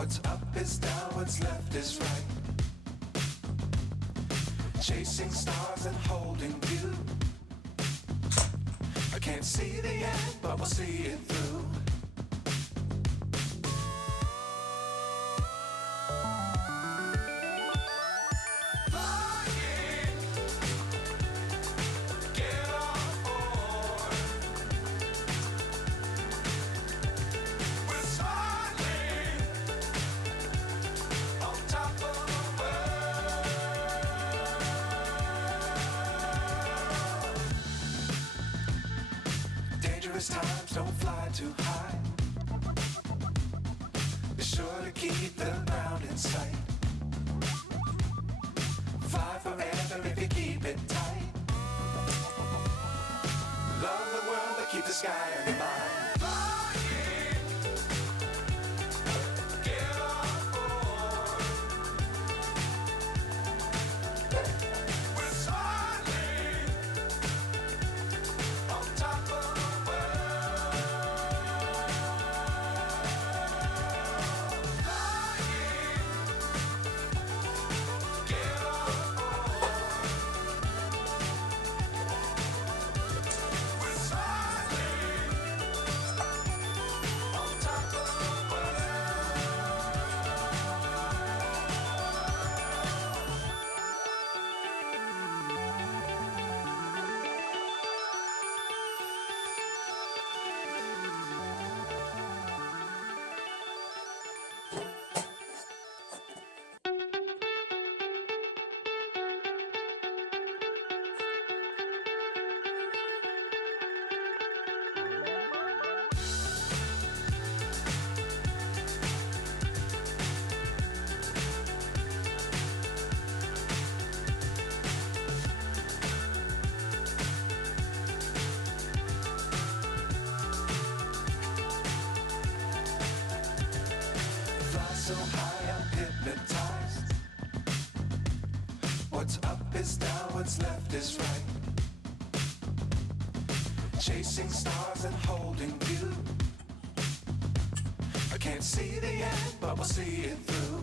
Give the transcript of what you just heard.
What's up is down, what's left is right. Chasing stars and holding you. I can't see the end, but we'll see it through. Times don't fly too high. Be sure to keep the ground in sight. Fly forever if you keep it tight. Love the world but keep the sky on your mind. So high I'm hypnotized. What's up is down, what's left is right. Chasing stars and holding you. I can't see the end, but we'll see it through.